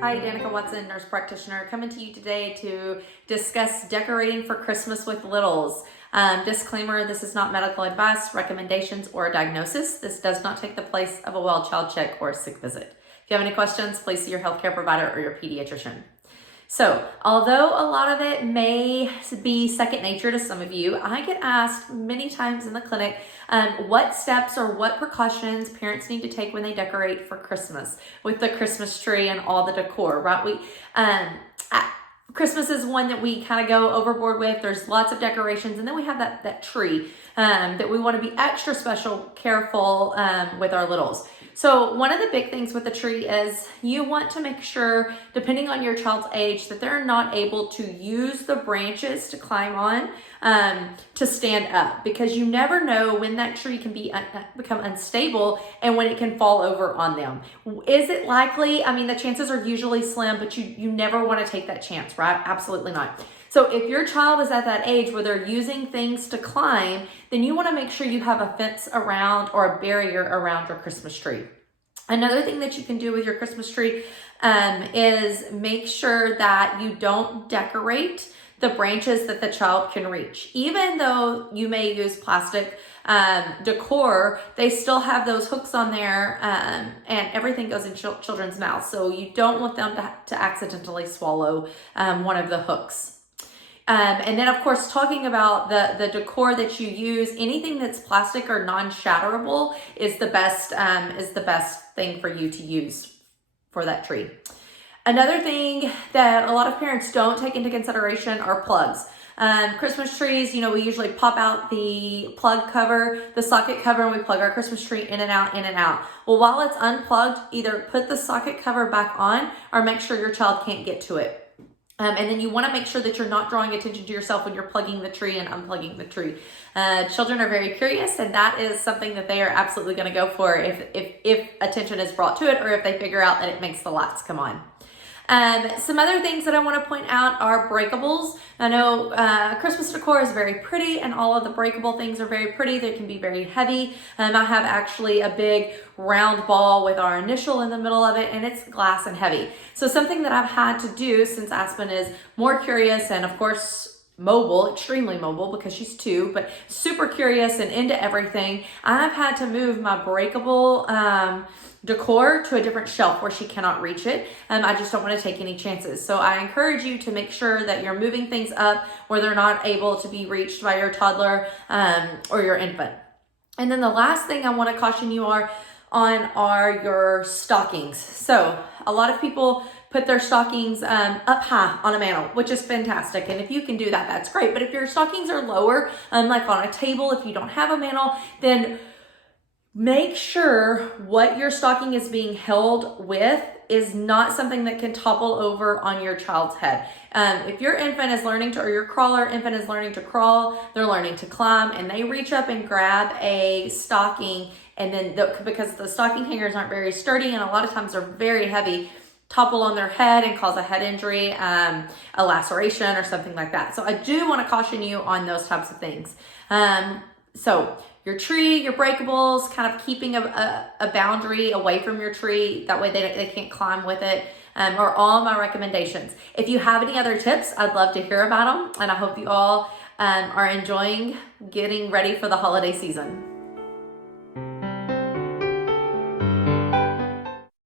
Hi, Danika Watson, nurse practitioner, coming to you today to discuss decorating for Christmas with littles. Disclaimer, this is not medical advice, recommendations, or a diagnosis. This does not take the place of a well child check or a sick visit. If you have any questions, please see your healthcare provider or your pediatrician. So, although a lot of it may be second nature to some of you, I get asked many times in the clinic what steps or what precautions parents need to take when they decorate for Christmas with the Christmas tree and all the decor, right? Christmas is one that we kind of go overboard with. There's lots of decorations, and then we have that tree that we want to be extra special, careful with our littles. So one of the big things with the tree is you want to make sure, depending on your child's age, that they're not able to use the branches to climb on to stand up, because you never know when that tree can become unstable and when it can fall over on them. Is it likely? I mean, the chances are usually slim, but you never want to take that chance, right? Absolutely not. So if your child is at that age where they're using things to climb, then you want to make sure you have a fence around or a barrier around your Christmas tree. Another thing that you can do with your Christmas tree is make sure that you don't decorate the branches that the child can reach. Even though you may use plastic decor, they still have those hooks on there, and everything goes in children's mouths. So you don't want them to accidentally swallow one of the hooks. And then, of course, talking about the decor that you use, anything that's plastic or non-shatterable is the best thing for you to use for that tree. Another thing that a lot of parents don't take into consideration are plugs. Christmas trees, we usually pop out the plug cover, the socket cover, and we plug our Christmas tree in and out, in and out. Well, while it's unplugged, either put the socket cover back on or make sure your child can't get to it. And then you want to make sure that you're not drawing attention to yourself when you're plugging the tree and unplugging the tree. Children are very curious, and that is something that they are absolutely going to go for if attention is brought to it, or if they figure out that it makes the lights come on. Some other things that I want to point out are breakables. I know Christmas decor is very pretty, and all of the breakable things are very pretty. They can be very heavy. I have actually a big round ball with our initial in the middle of it, and it's glass and heavy. So something that I've had to do, since Aspen is more curious and of course mobile, extremely mobile because she's 2, but super curious and into everything, I've had to move my breakable decor to a different shelf where she cannot reach it. I just don't want to take any chances. So I encourage you to make sure that you're moving things up where they're not able to be reached by your toddler or your infant. And then the last thing I want to caution you on are your stockings. So a lot of people put their stockings up high on a mantle, which is fantastic. And if you can do that, that's great. But if your stockings are lower, like on a table, if you don't have a mantle, then make sure what your stocking is being held with is not something that can topple over on your child's head. If your infant is learning to, or your crawler infant is learning to crawl, they're learning to climb, and they reach up and grab a stocking, and then because the stocking hangers aren't very sturdy, and a lot of times they're very heavy, topple on their head and cause a head injury, a laceration, or something like that. So I do want to caution you on those types of things. So your tree, your breakables, kind of keeping a boundary away from your tree. That way they can't climb with it, are all my recommendations. If you have any other tips, I'd love to hear about them. And I hope you all are enjoying getting ready for the holiday season.